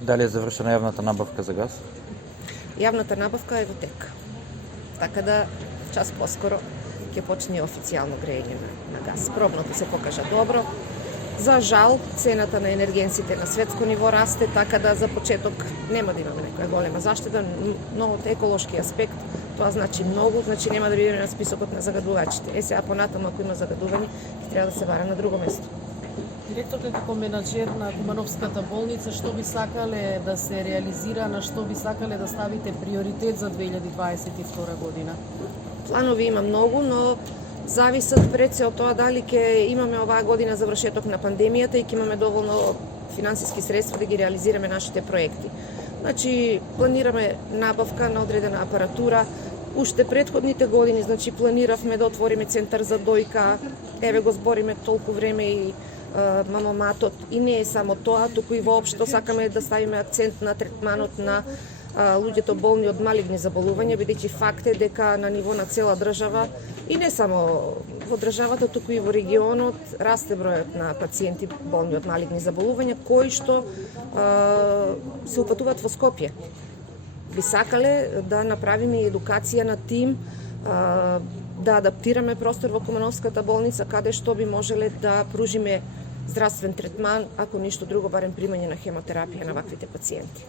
Дали е завършена явната набавка за газ? Јавната набавка е во тек. Така да час поскоро ќе почне официјално грејење на газ. Пробното се покажа добро. За жал, цената на енергенсите на светско ниво расте, така да за почеток нема да имаме некоја голема заштеда, но од еколошки аспект тоа значи многу, значи нема да бидеме на списокот на загадувачите. Сега понатаму ако има загадување, ќе треба да се бара на друго место. Директорка, како менаџер на Кумановската болница, што би сакале да се реализира, на што би сакале да ставите приоритет за 2022 година? Планови има многу, но зависат пред се од тоа дали ќе имаме оваа година завршеток на пандемијата и ќе имаме доволно финансиски средства да ги реализираме нашите проекти. Значи, планираме набавка на одредена апаратура. Уште претходните години, значи, планиравме да отвориме центар за дојка. Еве го збориме толку време и мамоматот. И не е само тоа, туку и воопшто сакаме да ставиме акцент на третманот на луѓето болни од малигни заболувања, бидејќи факт е дека на ниво на цела држава и не само во државата, туку и во регионот расте бројот на пациенти болни од малигни заболувања кои што се упатуваат во Скопје. Би сакале да направиме едукација на тим, да адаптираме простор во Кумановската болница каде што би можеле да пружиме здравствен третман, ако ништо друго, барем примање на хемотерапија на ваквите пациенти.